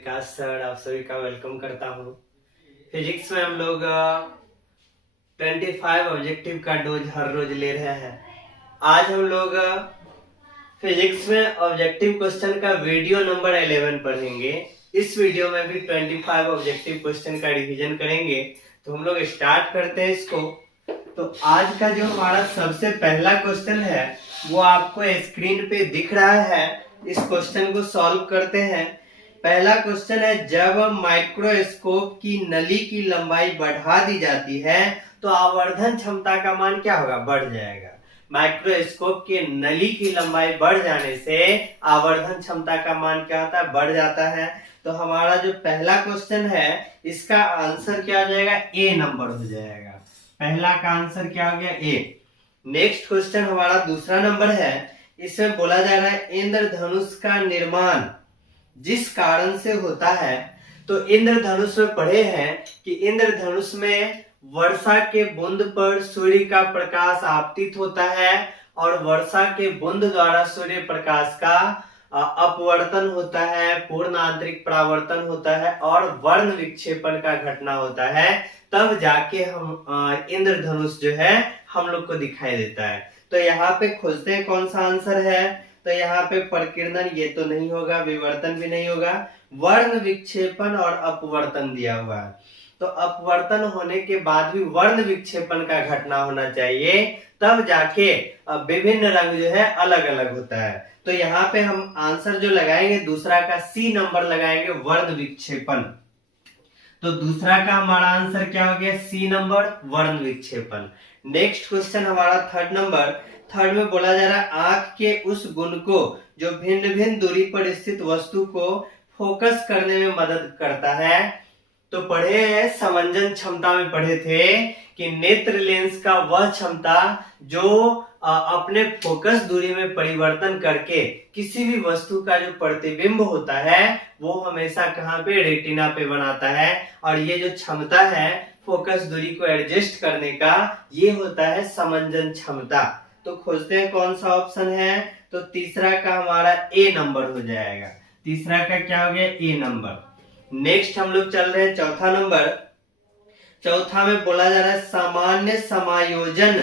विकास sir आप सभी का वेलकम करता हूँ। फिजिक्स में हम लोग 25 ऑब्जेक्टिव का डोज हर रोज ले रहे हैं। आज हम लोग फिजिक्स में ऑब्जेक्टिव क्वेश्चन का वीडियो नंबर 11 पढ़ेंगे। इस वीडियो में भी 25 ऑब्जेक्टिव क्वेश्चन का रिवीजन करेंगे। तो हम लोग स्टार्ट करते हैं इसको। तो आज का जो हमारा सबसे पहला क्वेश्चन है वो आपको स्क्रीन पे दिख रहा है। इस क्वेश्चन को सॉल्व करते हैं। पहला क्वेश्चन है, जब माइक्रोस्कोप की नली की लंबाई बढ़ा दी जाती है तो आवर्धन क्षमता का मान क्या होगा? बढ़ जाएगा। माइक्रोस्कोप के नली की लंबाई बढ़ जाने से आवर्धन क्षमता का मान क्या होता है? बढ़ जाता है। तो हमारा जो पहला क्वेश्चन है इसका आंसर क्या हो जाएगा? ए नंबर हो जाएगा। पहला का आंसर क्या हो गया? ए। नेक्स्ट क्वेश्चन हमारा दूसरा नंबर है। इसमें बोला जा रहा है इंद्रधनुष का निर्माण जिस कारण से होता है। तो इंद्रधनुष में पढ़े हैं कि इंद्रधनुष में वर्षा के बूंद पर सूर्य का प्रकाश आपतित होता है और वर्षा के बूंद द्वारा सूर्य प्रकाश का अपवर्तन होता है, पूर्ण आंतरिक परावर्तन होता है और वर्ण विक्षेपण का घटना होता है। तब जाके हम इंद्रधनुष जो है हम लोग को दिखाई देता है। तो यहाँ पे खोजते हैं कौन सा आंसर है। तो यहाँ पे प्रकीर्णन ये तो नहीं होगा, विवर्तन भी नहीं होगा, वर्ण विक्षेपण और अपवर्तन दिया हुआ है। तो अपवर्तन होने के बाद भी वर्ण विक्षेपण का घटना होना चाहिए, तब जाके विभिन्न रंग जो है अलग अलग होता है। तो यहाँ पे हम आंसर जो लगाएंगे दूसरा का सी नंबर लगाएंगे, वर्ण विक्षेपण। तो दूसरा का हमारा आंसर क्या हो गया? सी नंबर, वर्ण विक्षेपण। नेक्स्ट क्वेश्चन हमारा थर्ड नंबर। थर्ड में बोला जा रहा है आंख के उस गुण को जो भिन्न भिन्न दूरी पर स्थित वस्तु को फोकस करने में मदद करता है। तो पढ़े हैं समंजन क्षमता में पढ़े थे कि नेत्र लेंस का वह क्षमता जो अपने फोकस दूरी में परिवर्तन करके किसी भी वस्तु का जो प्रतिबिंब होता है वो हमेशा कहाँ पे? रेटिना पे बनाता है। और ये जो क्षमता है फोकस दूरी को एडजस्ट करने का, ये होता है समंजन क्षमता। तो खोजते हैं कौन सा ऑप्शन है। तो तीसरा का हमारा ए नंबर हो जाएगा। तीसरा का क्या हो गया? ए नंबर। नेक्स्ट हम लोग चल रहे हैं चौथा नंबर। चौथा में बोला जा रहा है सामान्य समायोजन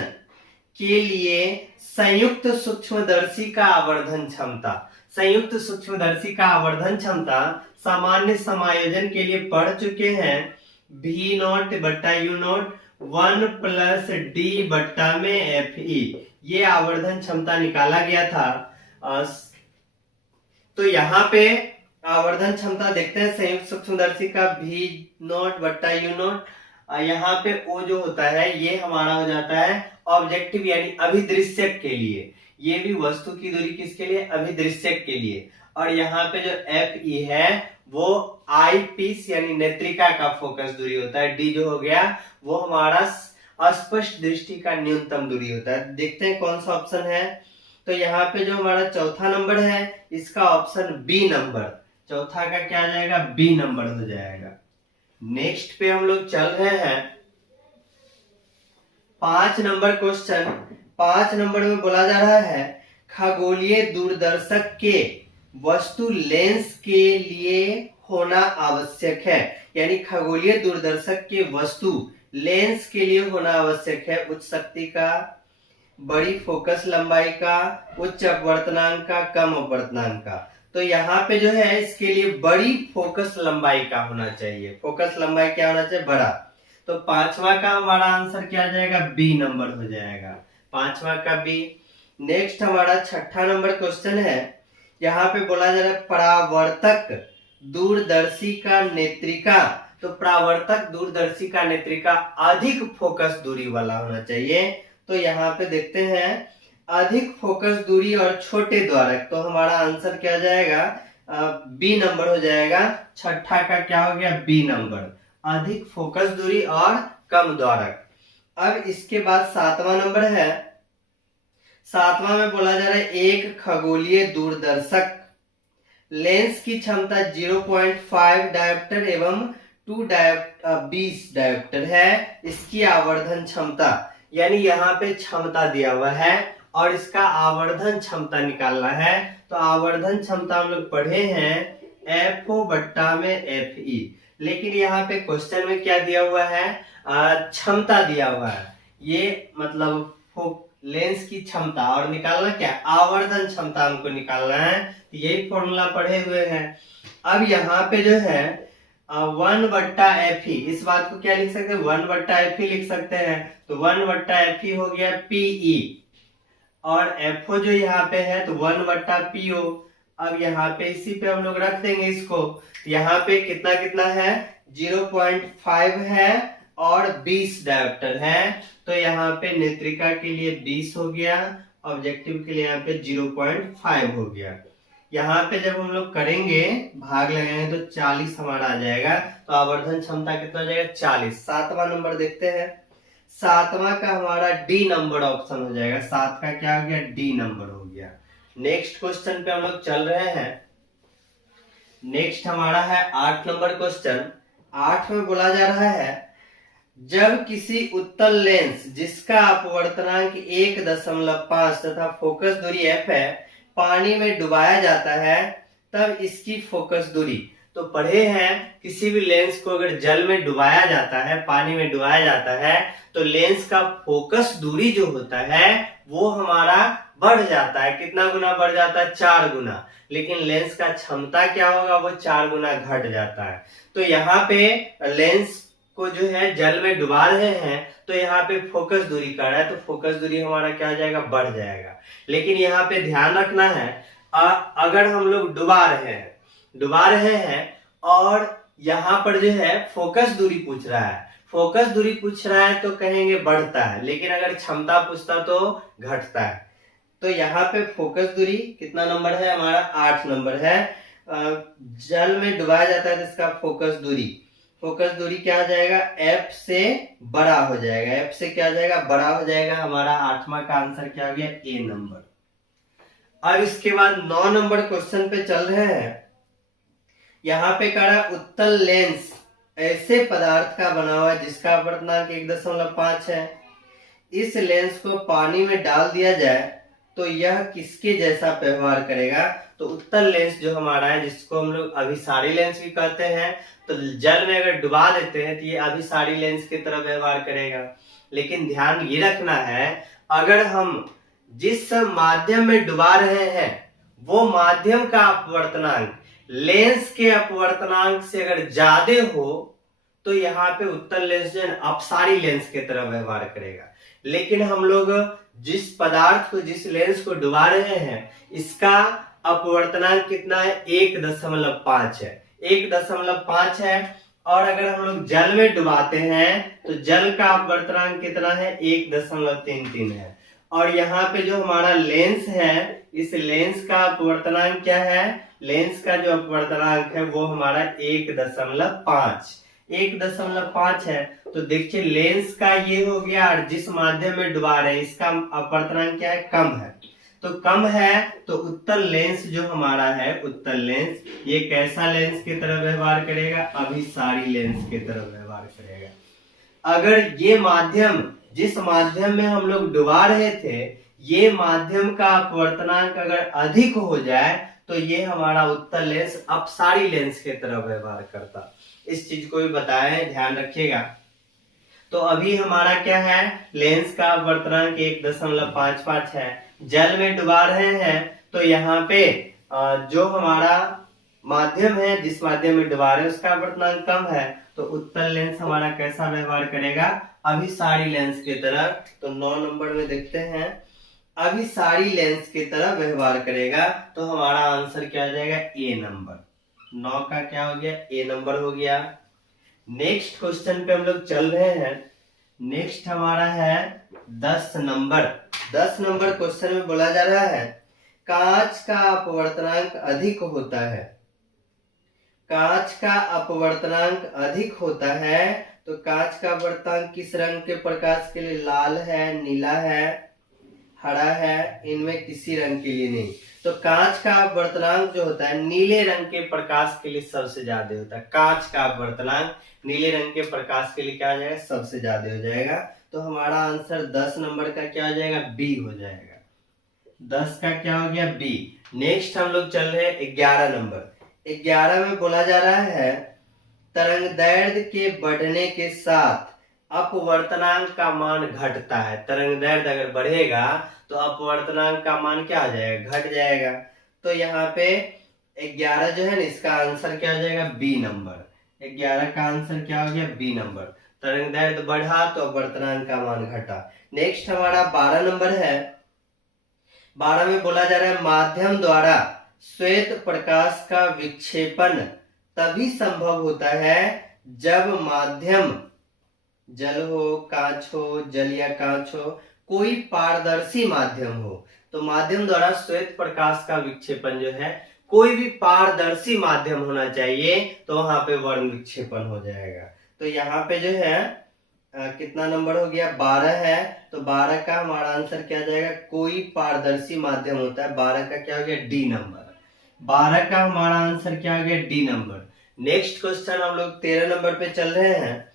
के लिए संयुक्त सूक्ष्मदर्शी का आवर्धन क्षमता। संयुक्त सूक्ष्मदर्शी का आवर्धन क्षमता सामान्य समायोजन के लिए पढ़ चुके हैं। V नॉट बट्टा U नॉट 1 प्लस D बट्टा में FE, ये आवर्धन क्षमता निकाला गया था। तो यहाँ पे आवर्धन क्षमता देखते हैं संयुक्त सूक्ष्मदर्शी का V नॉट बट्टा U नॉट। यहाँ पे O जो होता है ये हमारा हो जाता है ऑब्जेक्टिव यानी अभिदृश्यक के लिए। ये भी वस्तु की दूरी किसके लिए? अभिदृश्यक के लिए। और यहाँ पे जो FE है वो आई पीस यानी नेत्रिका का फोकस दूरी होता है। D जो हो गया वो हमारा अस्पष्ट दृष्टि का न्यूनतम दूरी होता है। देखते हैं कौन सा ऑप्शन है। तो यहाँ पे जो हमारा चौथा नंबर है इसका ऑप्शन बी नंबर। चौथा का क्या आ जाएगा? बी नंबर हो जाएगा। नेक्स्ट पे हम लोग चल रहे हैं 5 नंबर क्वेश्चन। 5 नंबर में बोला जा रहा है खगोलीय दूरदर्शक के वस्तु लेंस के लिए होना आवश्यक है। यानी खगोलीय दूरदर्शक के वस्तु लेंस के लिए होना आवश्यक है। उच्च शक्ति का, बड़ी फोकस लंबाई का, उच्च अपवर्तनांक का, कम अपवर्तनांक का। तो यहाँ पे जो है इसके लिए बड़ी फोकस लंबाई का होना चाहिए। फोकस लंबाई क्या होना चाहिए? बड़ा। तो पांचवा का हमारा आंसर क्या आ जाएगा? बी नंबर हो जाएगा। पांचवा का बी। नेक्स्ट हमारा छठा नंबर क्वेश्चन है। यहाँ पे बोला जा रहा है परावर्तक दूरदर्शी का नेत्रिका। तो परावर्तक दूरदर्शी का नेत्रिका अधिक फोकस दूरी वाला होना चाहिए। तो यहाँ पे देखते हैं अधिक फोकस दूरी और छोटे द्वारक। तो हमारा आंसर क्या जाएगा? बी नंबर हो जाएगा। छठा का क्या हो गया? बी नंबर, अधिक फोकस दूरी और कम द्वारक। अब इसके बाद 7वां नंबर है। 7वां में बोला जा रहा है एक खगोलीय दूरदर्शक लेंस की क्षमता 0.5 डायोप्टर एवं 20 डायोप्टर है। इसकी आवर्धन क्षमता, यानी यहाँ पे क्षमता दिया हुआ है और इसका आवर्धन क्षमता निकालना है। तो आवर्धन क्षमता हम लोग पढ़े हैं FO बट्टा में FE। लेकिन यहाँ पे क्वेश्चन में क्या दिया हुआ है, क्षमता दिया हुआ है। ये मतलब लेंस की क्षमता, और निकालना क्या, आवर्धन क्षमता हमको निकालना है। यही फॉर्मूला पढ़े हुए हैं। अब यहाँ पे जो है 1/FE, इस बात को क्या लिख सकते हैं, 1/FE लिख सकते हैं। तो 1/FE हो गया PE, और FO जो यहाँ पे है तो 1/PO। अब यहाँ पे इसी पे हम लोग रख देंगे इसको। यहाँ पे कितना कितना है, 0.5 है और 20 डायोप्टर है। तो यहाँ पे नेत्रिका के लिए 20 हो गया, ऑब्जेक्टिव के लिए यहाँ पे 0.5 हो गया। यहाँ पे जब हम लोग करेंगे, भाग लगाएंगे तो 40 हमारा आ जाएगा। तो आवर्धन क्षमता कितना हो जाएगा, 40। 7वां नंबर देखते हैं। 7वां का हमारा डी नंबर ऑप्शन हो जाएगा। 7 का क्या हो गया, डी नंबर हो गया। नेक्स्ट क्वेश्चन पे हम लोग चल रहे हैं। नेक्स्ट हमारा है 8 नंबर क्वेश्चन। 8 में बोला जा रहा है, जब किसी उत्तल लेंस जिसका अपवर्तनांक 1.5 तथा फोकस दूरी f है पानी में डुबाया जाता है, तब इसकी फोकस दूरी। तो पढ़े हैं, किसी भी लेंस को अगर जल में डुबाया जाता है, पानी में डुबाया जाता है, तो लेंस का फोकस दूरी जो होता है वो हमारा बढ़ जाता है। कितना गुना बढ़ जाता है, 4 गुना। लेकिन लेंस का क्षमता क्या होगा, वो 4 गुना घट जाता है। तो यहाँ पे लेंस को जो है जल में डुबा रहे हैं, तो यहाँ पे फोकस दूरी कर रहा है, तो फोकस दूरी हमारा क्या हो जाएगा, बढ़ जाएगा। लेकिन यहाँ पे ध्यान रखना है, अगर हम लोग डुबा रहे हैं और यहाँ पर जो है फोकस दूरी पूछ रहा है, तो कहेंगे बढ़ता है। लेकिन अगर क्षमता पूछता तो घटता है। तो यहाँ पे फोकस दूरी कितना नंबर है हमारा, 8 नंबर है। जल में डुबाया जाता है तो इसका फोकस दूरी क्या हो जाएगा, F से बड़ा हो जाएगा। F से क्या हो जाएगा, बड़ा हो जाएगा। हमारा 8वां का आंसर क्या हो गया, A नंबर। अब इसके बाद 9 नंबर क्वेश्चन पे चल रहे हैं। यहाँ पे कह रहा, उत्तल लेंस ऐसे पदार्थ का बना हुआ है जिसका अपवर्तनांक 1.5 है। इस लेंस को पानी में डाल दिया जाए तो यह किसके जैसा व्यवहार करेगा। तो उत्तल लेंस जो हमारा है, जिसको हम लोग अभिसारी लेंस भी कहते हैं, तो जल में अगर डुबा देते हैं तो ये अभिसारी लेंस की तरह व्यवहार करेगा। लेकिन ध्यान ये रखना है, अगर हम जिस माध्यम में डुबा रहे हैं वो माध्यम का अपवर्तनांक लेंस के अपवर्तनांक से अगर ज्यादा हो तो यहाँ पे उत्तल लेंस जो है अपसारी लेंस की तरह व्यवहार करेगा। लेकिन हम लोग जिस पदार्थ को, जिस लेंस को डुबा रहे हैं, इसका अपवर्तनांक कितना है, 1.5 है। 1.5 है। और अगर हम लोग जल में डुबाते हैं तो जल का अपवर्तनांक कितना है, 1.33 है। और यहाँ पे जो हमारा लेंस है, इस लेंस का अपवर्तनांक क्या है, लेंस का जो अपवर्तनांक है वो हमारा 1.5 है। तो देखिए लेंस का ये हो गया, और जिस माध्यम में डुबा रहे हैं इसका अपवर्तनांक क्या है, कम है। तो कम है तो उत्तल लेंस जो हमारा है, उत्तल लेंस ये कैसा लेंस की तरह व्यवहार करेगा, अभिसारी लेंस की तरह व्यवहार करेगा। अगर ये माध्यम, जिस माध्यम में हम लोग डुबा रहे थे, ये माध्यम का अपवर्तनांक अगर अधिक हो जाए तो ये हमारा उत्तल लेंस अपसारी लेंस की तरह व्यवहार करता। इस चीज को भी बताया, ध्यान रखिएगा। तो अभी हमारा क्या है, लेंस का अपवर्तनांक 1.55 है। जल में डुबा रहे हैं तो यहाँ पे जो हमारा माध्यम है, जिस माध्यम में डुबा रहे हैं उसका अपवर्तनांक कम है। तो उत्तल लेंस हमारा कैसा व्यवहार करेगा, अभिसारी लेंस की तरह। तो 9 नंबर में देखते हैं, अभिसारी लेंस की तरह व्यवहार करेगा। तो हमारा आंसर क्या हो जाएगा, ए नंबर। 9 का क्या हो गया, ए नंबर हो गया। नेक्स्ट क्वेश्चन पे हम लोग चल रहे हैं। नेक्स्ट हमारा है 10 नंबर। 10 नंबर क्वेश्चन में बोला जा रहा है, कांच का अपवर्तनांक अधिक होता है। कांच का अपवर्तनांक अधिक होता है तो कांच का अपवर्तनांक किस रंग के प्रकाश के लिए, लाल है, नीला है, हरा है, इनमें किसी रंग के लिए नहीं। तो कांच का अपवर्तनांक जो होता है नीले रंग के प्रकाश के लिए सबसे ज्यादा होता है। कांच का अपवर्तनांक नीले रंग के प्रकाश के लिए क्या हो जाएगा, सबसे ज्यादा हो जाएगा। तो हमारा आंसर 10 नंबर का क्या हो जाएगा, बी हो जाएगा। 10 का क्या हो गया, बी। नेक्स्ट हम लोग चल रहे हैं 11 नंबर। 11 में बोला जा रहा है तरंगदैर्ध्य के बढ़ने के साथ अपवर्तनांक का मान घटता है। तरंगदैर्ध्य अगर बढ़ेगा तो अपवर्तनांक का मान क्या हो जाएगा, घट जाएगा। तो यहाँ पे 11 जो है ना, इसका आंसर क्या हो जाएगा, बी नंबर। 11 का आंसर क्या हो गया, बी नंबर। तरंगदैर्ध्य बढ़ा तो अपवर्तनांक का मान घटा। नेक्स्ट हमारा 12 नंबर है। 12 में बोला जा रहा है माध्यम द्वारा श्वेत प्रकाश का विक्षेपण तभी संभव होता है जब माध्यम जल हो, कांच हो, जल या कांच हो, कोई पारदर्शी माध्यम हो। तो माध्यम द्वारा श्वेत प्रकाश का विक्षेपण जो है, कोई भी पारदर्शी माध्यम होना चाहिए, तो वहां पे वर्ण विक्षेपण हो जाएगा। तो यहाँ पे जो है कितना नंबर हो गया, 12 है। तो 12 का हमारा आंसर क्या जाएगा, कोई पारदर्शी माध्यम होता है। 12 का क्या हो गया, डी नंबर। 12 का हमारा आंसर क्या हो गया, डी नंबर। नेक्स्ट क्वेश्चन हम लोग 13 नंबर पे चल रहे हैं।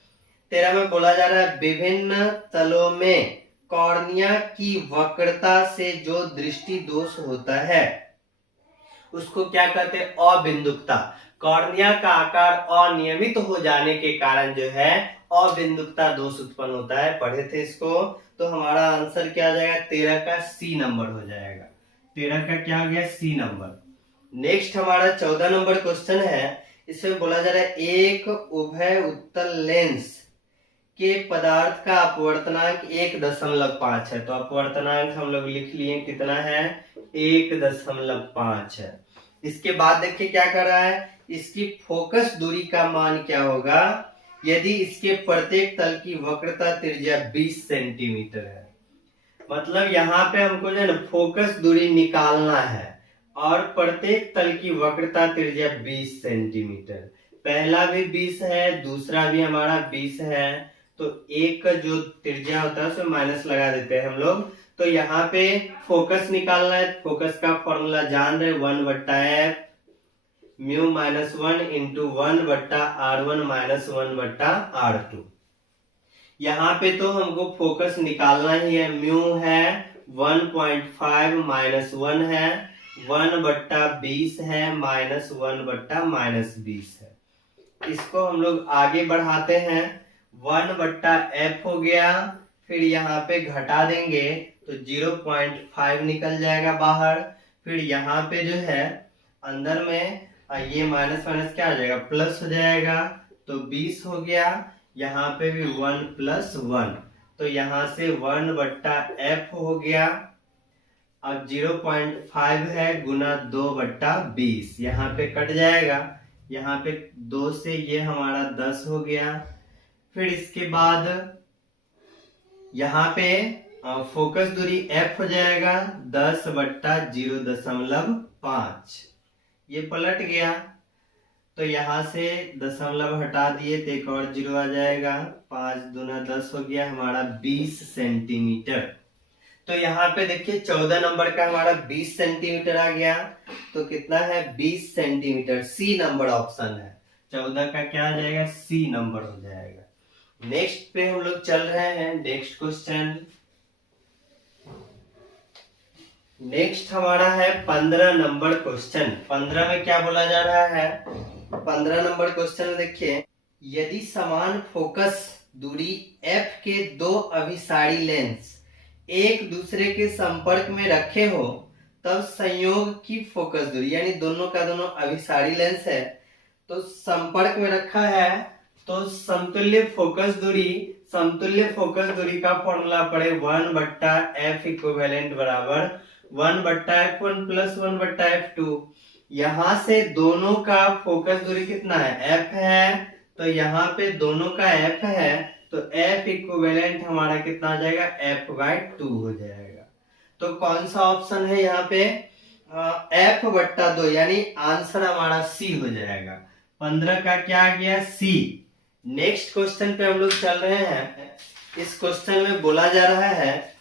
13 में बोला जा रहा है विभिन्न तलों में कॉर्निया की वक्रता से जो दृष्टि दोष होता है उसको क्या कहते हैं, अबिंदुकता। कॉर्निया का आकार अनियमित हो जाने के कारण जो है अबिंदुकता दोष उत्पन्न होता है। पढ़े थे इसको। तो हमारा आंसर क्या आ जाएगा, 13 का सी नंबर हो जाएगा। 13 का क्या हो गया, सी नंबर। नेक्स्ट हमारा 14 नंबर क्वेश्चन है। इसमें बोला जा रहा है एक उभय उत्तल लेंस के पदार्थ का अपवर्तनांक 1.5 है। तो अपवर्तनांक हम लोग लिख लिए कितना है, 1.5 है। इसके बाद देखिए क्या कर रहा है, इसकी फोकस दूरी का मान क्या होगा यदि इसके प्रत्येक तल की वक्रता त्रिज्या 20 सेंटीमीटर है। मतलब यहाँ पे हमको जो है ना फोकस दूरी निकालना है और प्रत्येक तल की वक्रता त्रिज्या 20 सेंटीमीटर। पहला भी 20 है, दूसरा भी हमारा 20 है। तो एक जो त्रिज्या होता है उसमें माइनस लगा देते हैं हम लोग। तो यहाँ पे फोकस निकालना है। फोकस का फॉर्मूला जान रहे, 1/f mu minus 1 into 1/r1 minus 1/r2। यहाँ पे तो हमको फोकस निकालना ही है। म्यू है 1.5 माइनस 1 है, 1/20 है, माइनस 1/-20 है। इसको हम लोग आगे बढ़ाते हैं। 1/f हो गया, फिर यहाँ पे घटा देंगे तो 0.5 निकल जाएगा बाहर। फिर यहाँ पे जो है अंदर में ये माइनस माइनस क्या आ जाएगा, प्लस हो जाएगा। तो 20 हो गया। यहाँ पे भी 1 + 1, तो यहाँ से 1/f हो गया। अब 0.5 है गुना 2/20, यहाँ पे कट जाएगा। यहाँ पे 2 से ये हमारा 10 हो गया। फिर इसके बाद यहाँ पे फोकस दूरी f हो जाएगा 10/0.5। ये पलट गया तो यहाँ से दशमलव हटा दिए तो एक और 0 आ जाएगा। 5 दूना 10 हो गया हमारा 20 सेंटीमीटर। तो यहाँ पे देखिए 14 नंबर का हमारा 20 सेंटीमीटर आ गया। तो कितना है, 20 सेंटीमीटर। सी नंबर ऑप्शन है। 14 का क्या आ जाएगा, सी नंबर हो जाएगा। नेक्स्ट पे हम लोग चल रहे हैं। नेक्स्ट क्वेश्चन, नेक्स्ट हमारा है 15 नंबर क्वेश्चन। 15 में क्या बोला जा रहा है, 15 नंबर क्वेश्चन में देखिए, यदि समान फोकस दूरी f के दो अभिसारी लेंस एक दूसरे के संपर्क में रखे हो तब संयोग की फोकस दूरी, यानी दोनों का दोनों अभिसारी लेंस है तो संपर्क में रखा है, तो समतुल्य फोकस दूरी का फॉर्मूला पड़े 1/f इक्विवेलेंट बराबर 1/f1 + 1/f2। यहाँ से दोनों का फोकस दूरी कितना है, f है। तो यहाँ पे दोनों का f है तो f इक्विवेलेंट हमारा कितना आ जाएगा, f/2 हो जाएगा। तो कौन सा ऑप्शन है यहाँ पे, f/2, यानी आंसर हमारा सी हो जाएगा। 15 का क्या आ गया, सी। नेक्स्ट क्वेश्चन पे हम लोग चल रहे हैं। इस क्वेश्चन में बोला जा रहा है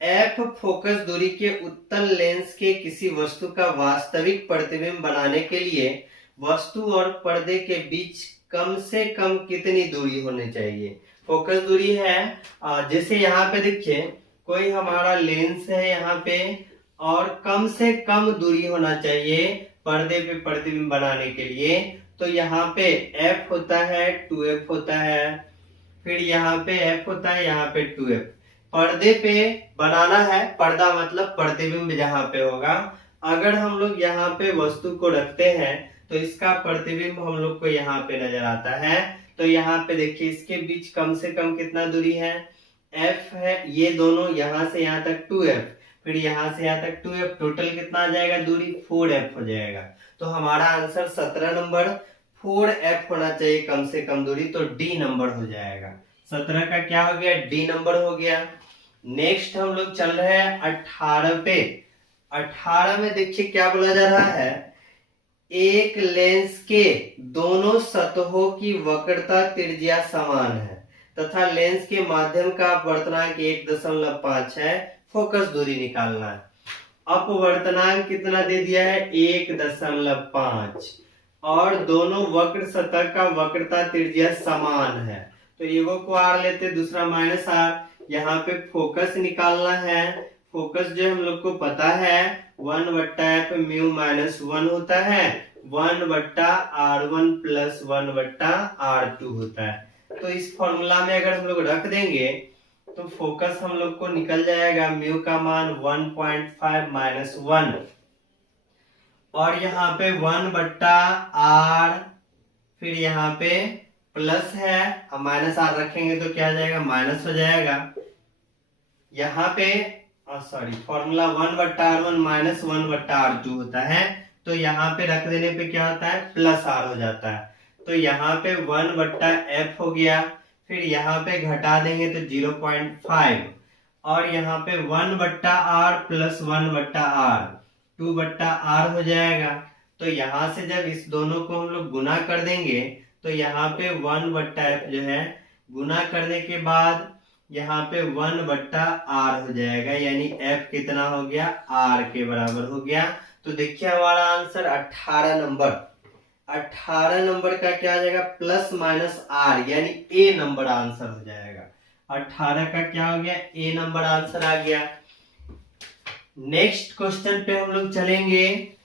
f फोकस दूरी के उत्तल लेंस के किसी वस्तु का वास्तविक प्रतिबिंब बनाने के लिए वस्तु और पर्दे के बीच कम से कम कितनी दूरी होनी चाहिए। फोकस दूरी है, जैसे यहाँ पे देखिए कोई हमारा लेंस है यहाँ पे और कम से कम दूरी होना चाहिए पर्दे पे प्रतिबिंब बनाने के लिए। तो यहाँ पे f होता है 2f होता है, फिर यहाँ पे f होता है, यहाँ पे 2f। पर्दे पे बनाना है, पर्दा मतलब प्रतिबिंब जहाँ पे होगा। अगर हम लोग यहाँ पे वस्तु को रखते हैं तो इसका प्रतिबिंब हम लोग को यहाँ पे नजर आता है। तो यहाँ पे देखिए इसके बीच कम से कम कितना दूरी है, f है, ये दोनों यहाँ से यहाँ तक 2f, फिर यहाँ से यहाँ तक 2f, टोटल कितना आ जाएगा दूरी 4f हो जाएगा। तो हमारा आंसर 17 नंबर 4f होना चाहिए कम से कम दूरी, तो डी नंबर हो जाएगा। 17 का क्या हो गया, डी नंबर हो गया। नेक्स्ट हम लोग चल रहे हैं 18 पे। 18 में देखिए क्या बोला जा रहा है, एक लेंस के दोनों सतहों की वक्रता त्रिज्या समान है तथा लेंस के माध्यम का अपवर्तनांक 1.5 है, फोकस दूरी निकालना है। अपवर्तनांक कितना दे दिया है, 1.5, और दोनों वक्र सतह का वक्रता त्रिज्या समान है। तो एगो को आर लेते, दूसरा माइनस आर। यहाँ पे फोकस निकालना है। फोकस जो हम लोग को पता है 1/f म्यू माइनस 1 होता है, 1/r1 प्लस 1/r2 होता है। तो इस फॉर्मूला में अगर हम लोग रख देंगे तो फोकस हम लोग को निकल जाएगा, म्यू का मान 1.5 माइनस 1, और यहाँ पे 1/r, फिर यहाँ पे प्लस है, अब माइनस आर रखेंगे तो क्या आ जाएगा, माइनस हो जाएगा। यहाँ पे फॉर्मूला 1/r1 माइनस 1/r2 होता है, तो यहाँ पे रख देने पे क्या होता है, प्लस आर हो जाता है। तो यहाँ पे 1/f हो गया, फिर यहाँ पे घटा देंगे तो 0.5, और यहाँ पे 1/r प्लस 1/r 2/r हो जाएगा। तो यहाँ से जब इस दोनों को हम लोग गुना कर देंगे तो यहाँ पे 1/f जो है, गुना करने के बाद यहाँ पे 1/r हो जाएगा, यानी f कितना हो गया, r के बराबर हो गया। तो देखिए हमारा आंसर 18 नंबर का क्या आ जाएगा, प्लस माइनस r, यानी ए नंबर आंसर हो जाएगा। 18 का क्या हो गया, ए नंबर आंसर आ गया। नेक्स्ट क्वेश्चन पे हम लोग चलेंगे।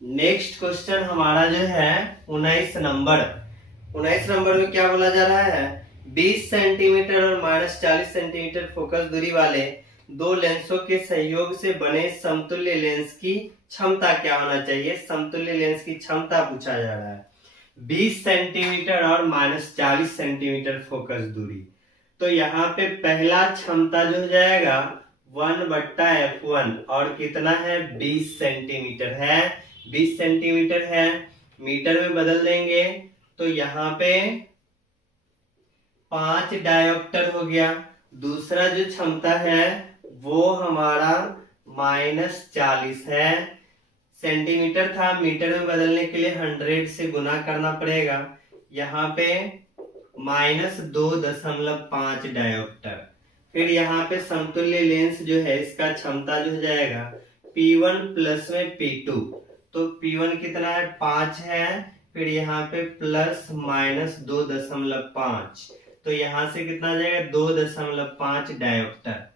नेक्स्ट क्वेश्चन हमारा जो है 19 नंबर में क्या बोला जा रहा है, 20 सेंटीमीटर और -40 सेंटीमीटर फोकस दूरी वाले दो लेंसों के सहयोग से बने समतुल्य लेंस की क्षमता क्या होना चाहिए। समतुल्य लेंस की क्षमता पूछा जा रहा है, 20 सेंटीमीटर और -40 सेंटीमीटर फोकस दूरी। तो यहाँ पे पहला क्षमता जो हो जाएगा 1/f1, और कितना है, 20 सेंटीमीटर है, 20 सेंटीमीटर है, मीटर में बदल देंगे तो यहाँ पे 5 डायोप्टर हो गया। दूसरा जो क्षमता है वो हमारा -40 है, सेंटीमीटर था, मीटर में बदलने के लिए 100 से गुना करना पड़ेगा। यहाँ पे -2.5 डायोप्टर। फिर यहाँ पे समतुल्य लेंस जो है इसका क्षमता जो हो जाएगा P1 प्लस में P2, तो P1 कितना है, 5 है, फिर यहाँ पे प्लस माइनस 2.5, तो यहाँ से कितना आ जाएगा, 2.5 डायोप्टर।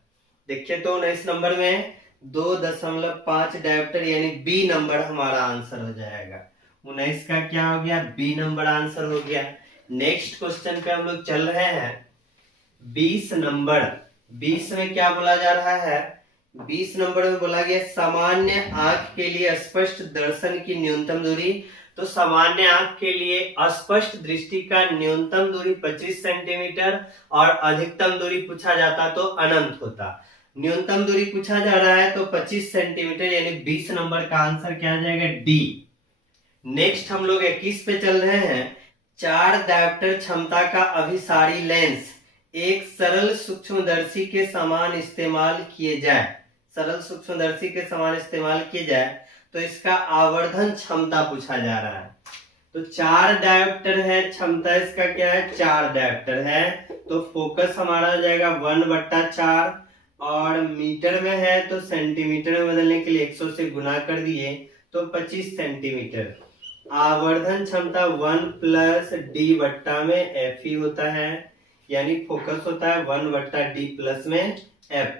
देखिए तो 19 नंबर में 2.5 डायोप्टर, यानी बी नंबर हमारा आंसर हो जाएगा। 19 का क्या हो गया, बी नंबर आंसर हो गया। नेक्स्ट क्वेश्चन पे हम लोग चल रहे हैं 20 नंबर। 20 में क्या बोला जा रहा है, 20 नंबर में बोला गया सामान्य आंख के लिए स्पष्ट दर्शन की न्यूनतम दूरी। तो सामान्य आंख के लिए अस्पष्ट दृष्टि का न्यूनतम दूरी 25 सेंटीमीटर और अधिकतम दूरी पूछा जाता तो अनंत होता। न्यूनतम दूरी पूछा जा रहा है तो 25 सेंटीमीटर, यानी 20 नंबर का आंसर क्या आ जाएगा, डी। नेक्स्ट हम लोग 21 पे चल रहे हैं। 4 डायोप्टर क्षमता का अभिसारी लेंस एक सरल सूक्ष्मदर्शी के समान इस्तेमाल किए जाए, तो इसका आवर्धन क्षमता पूछा जा रहा है। तो 4 डायोप्टर है, क्षमता इसका क्या है, 4 डायोप्टर है, तो फोकस हमारा हो जाएगा 1/4, और मीटर में है तो सेंटीमीटर में बदलने के लिए 100 से गुना कर दिए तो 25 सेंटीमीटर। आवर्धन क्षमता 1 प्लस डी बट्टा में एफ ही होता है, यानी फोकस होता है 1/d प्लस में एफ।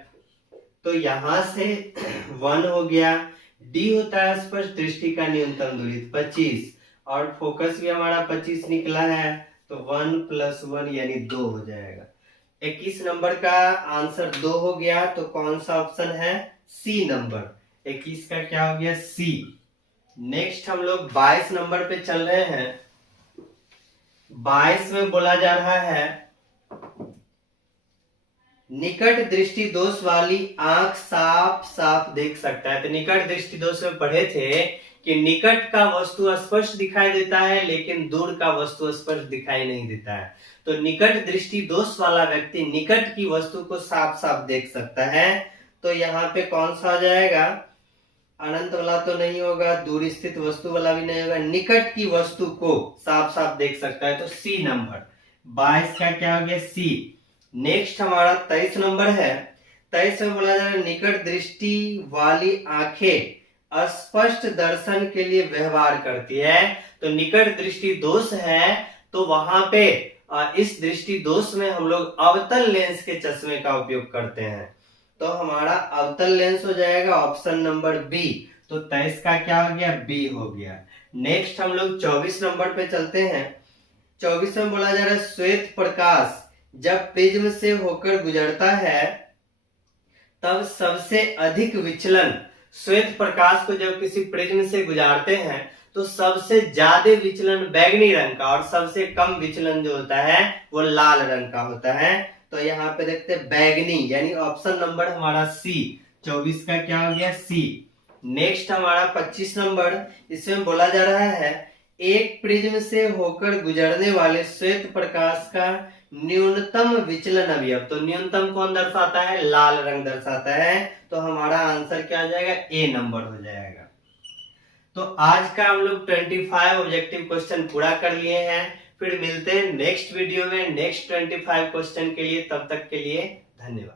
तो यहां से 1 हो गया, डी होता है स्पष्ट दृष्टि का न्यूनतम दूरी 25 और फोकस भी हमारा 25 निकला है, तो 1 + 1 यानी 2 हो जाएगा। 21 नंबर का आंसर 2 हो गया, तो कौन सा ऑप्शन है? सी नंबर। 21 का क्या हो गया? सी। नेक्स्ट हम लोग 22 नंबर पे चल रहे हैं। 22 में बोला जा रहा है निकट दृष्टि दोष वाली आंख साफ साफ देख सकता है। तो निकट दृष्टि दोष में पढ़े थे कि निकट का वस्तु स्पष्ट दिखाई देता है लेकिन दूर का वस्तु स्पष्ट दिखाई नहीं देता है। तो निकट दृष्टि दोष वाला व्यक्ति निकट की वस्तु को साफ साफ देख सकता है। तो यहाँ पे कौन सा हो जाएगा? अनंत वाला तो नहीं होगा, दूर स्थित वस्तु वाला भी नहीं होगा, निकट की वस्तु को साफ साफ देख सकता है। तो सी नंबर 22 का क्या हो गया? सी। नेक्स्ट हमारा 23 नंबर है। 23 में बोला जा रहा है निकट दृष्टि वाली आंखें स्पष्ट दर्शन के लिए व्यवहार करती है। तो निकट दृष्टि दोष है, तो वहां पे इस दृष्टि दोष में हम लोग अवतल लेंस के चश्मे का उपयोग करते हैं। तो हमारा अवतल लेंस हो जाएगा ऑप्शन नंबर बी। तो 23 का क्या हो गया? बी हो गया। नेक्स्ट हम लोग 24 नंबर पे चलते हैं। 24 में बोला जा रहा है श्वेत प्रकाश जब प्रिज्म से होकर गुजरता है तब सबसे अधिक विचलन, श्वेत प्रकाश को जब किसी प्रिज्म से गुजारते हैं तो सबसे ज्यादा विचलन बैगनी रंग का और सबसे कम विचलन जो होता है वो लाल रंग का होता है। तो यहाँ पे देखते हैं बैगनी, यानी ऑप्शन नंबर हमारा सी। 24 का क्या हो गया? सी। नेक्स्ट हमारा 25 नंबर। इसमें बोला जा रहा है एक प्रिज्म से होकर गुजरने वाले श्वेत प्रकाश का न्यूनतम विचलन अवयव। तो न्यूनतम कौन दर्शाता है? लाल रंग दर्शाता है। तो हमारा आंसर क्या हो जाएगा? ए नंबर हो जाएगा। तो आज का हम लोग 25 ऑब्जेक्टिव क्वेश्चन पूरा कर लिए हैं। फिर मिलते हैं नेक्स्ट वीडियो में नेक्स्ट 25 क्वेश्चन के लिए। तब तक के लिए धन्यवाद।